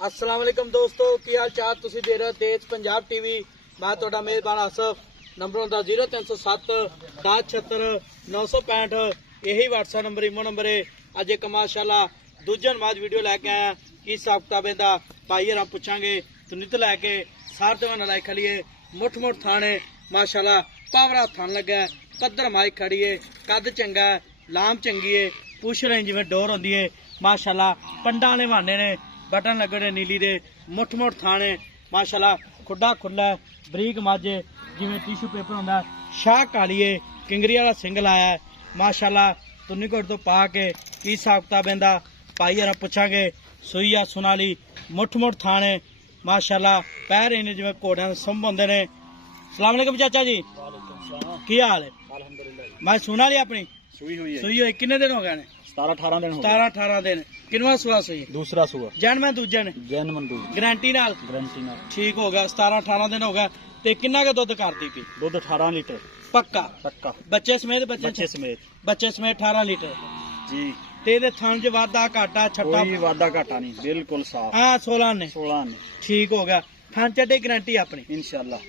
अस्सलाम वालेकुम दोस्तों, की हाल चाल? तुसीं देख रहे हो तेज पंजाब टीवी। मैं तुहाडा मेज़बान आसफ। नंबर होंदा 0307 1076 965। यही व्हाट्सएप नंबर इमो नंबर है। अज एक माशाल्लाह दूजा नमाज वीडियो लैके आया की हिसाब किताब इहदा भाई हरां पुछांगे। तो नित लैके सार जवान लाई खड़ी है मुठ मुठ थाने माशाल्लाह पावरा थान लगा पद्धर माई खड़ी है कद चंगा है लाम चंगी है पुछ रही जिवें डोर होंदी है माशाल्लाह पंडा ने वाने ने बटन लगने नीली दे मुठ मुठ थाने माशाल्लाह खुड्डा खुला बरीक माजे जिवें टिशू पेपर होंदा शाह काली है किंगरी वाला सिंगल आया है माशाल्लाह तुन्नीकोट तो पा के की हिसाब किताब इहदा भाई हरां पुछांगे। सुई आ सुनाली मुठ मुठ थाने माशाल्लाह पैर इन्हें जिवें घोड़ियां संभ होंदे ने। सलाम अलैकुम चाचा जी, की हाल है? मैं सुना ली अपनी सुई हुई कितने दिन हो गए ने? 17-18 दिन 17-18 दिन। किनवा सुआ सुई? दूसरा सुआ जैनमैन दूजे ने गारंटी नाल ठीक हो गया। 17-18 दिन हो गया ते किन्ना का दुध करती पी? दुध 18 लीटर पक्का बच्चे समेत? बच्चे समेत 18 लीटर जी। ते दे थन च वादा घाटा छट्टा? कोई वादा घाटा नहीं, बिल्कुल साफ। हाँ 16 ने ठीक हो गया। थन चढ़े गारंटी अपनी इंशाल्लाह।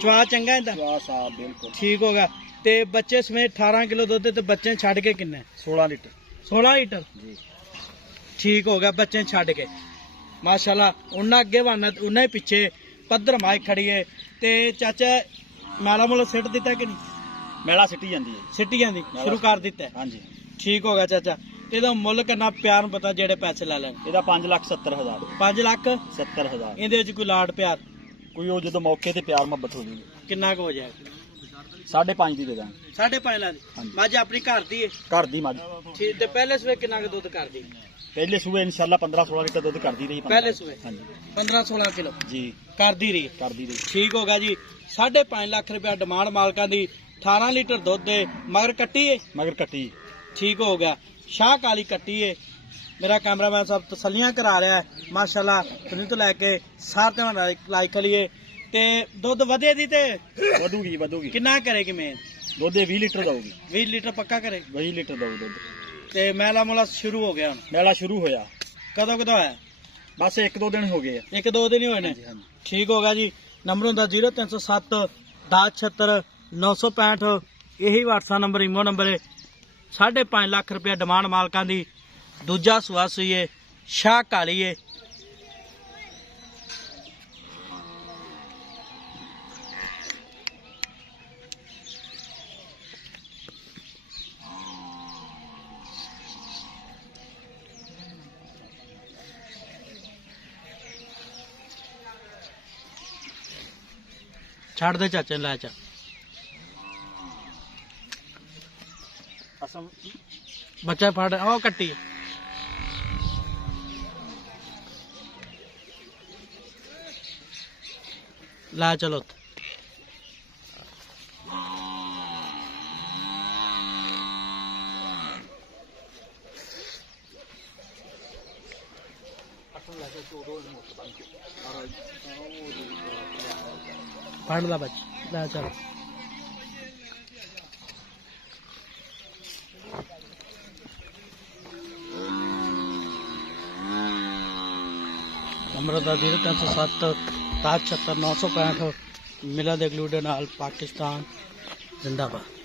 चवा चंगा इंदा? चवा साफ बिल्कुल ठीक हो गया। ते बच्चे समेत 18 किलो दुध ते बच्चे छड़ के किन्ने? 16 लीटर 16 लीटर जी ठीक हो गया। बच्चे छड़ के माशाल्लाह उन्हें अगे बनना उन्हें ही पिछे पद्धर माई खड़ी है। ते चाचा मैला मुला सिट दिता कि नहीं? मेला सिटी जाती है, सिटी जाती शुरू कर दिता है? हाँ जी ठीक हो गया चाचा। ਇਹਦਾ ਮੁੱਲ ਕਿੰਨਾ ਪਿਆਰ ਪਤਾ ਜਿਹੜੇ ਪੈਸੇ ਲੈ ਲੈਣ? ਇਹਦਾ 5,70,000 5,70,000 ਇਹਦੇ ਵਿੱਚ ਕੋਈ ਲਾਡ ਪਿਆਰ ਕੋਈ ਉਹ ਜਦੋਂ ਮੌਕੇ ਤੇ ਪਿਆਰ ਮੁਹੱਬਤ ਹੋ ਜੂਗੀ ਕਿੰਨਾ ਕੁ ਹੋ ਜਾਏਗਾ? 5.5 ਦੀ ਦੇ ਦਾਂਗੇ। 5.5 ਲਾ ਦੀ ਮੱਝ ਆਪਣੀ ਘਰ ਦੀ ਹੈ? ਘਰ ਦੀ ਮੱਝ ਠੀਕ। ਤੇ ਪਹਿਲੇ ਸਵੇ ਕਿੰਨਾ ਕੁ ਦੁੱਧ ਕਰਦੀ? ਪਹਿਲੇ ਸੂਏ ਇਨਸ਼ਾਅੱਲਾ 15-16 ਲੀਟਰ ਦੁੱਧ ਕਰਦੀ ਰਹੀ। ਪਹਿਲੇ ਸਵੇ ਹਾਂਜੀ 15-16 ਕਿਲੋ ਜੀ ਕਰਦੀ ਰਹੀ ਠੀਕ ਹੋ ਗਿਆ ਜੀ। 5.5 ਲੱਖ ਰੁਪਇਆ ਡਿਮਾਂਡ ਮਾਲਕਾਂ ਦੀ। 18 ਲੀਟਰ ਦੁੱਧ ਦੇ ਮਗਰ ਕੱਟੀ ਹੈ? ਮਗਰ ਕੱਟੀ ਠੀਕ ਹੋ ਗਿਆ। शाह काली कट्टी है। मेरा कैमरामैन सब तसलियां करा रहा है माशाल्लाह। तुम तो लैके सार लाई खलीए ते दुध वधे दी ते वधूगी कितना करेगी? मैं दुध 20 लीटर दऊगी। 20 लीटर पक्का करे? 20 लीटर दऊ दुध। ते मैला मुला शुरू हो गया? मैला शुरू होया कदों होया? बस 1-2 दिन हो गए। 1-2 दिन ही होए ने ठीक हो गया जी। नंबर होंदा 0307 1076 965। यही व्हाट्सएप नंबर इमो नंबर है। 5.5 लाख रुपया डिमांड मालकां दी। दूजा सुआ सुई है शाह काली है। छाड़ दे चाचे ला चा बच्चा फड़ ओ कट्टी ला चलो फड़ ला बच्चा ला चलो। नंबर 0307 1076 965। मिला दे ग्लूडे नाल पाकिस्तान जिंदाबाद।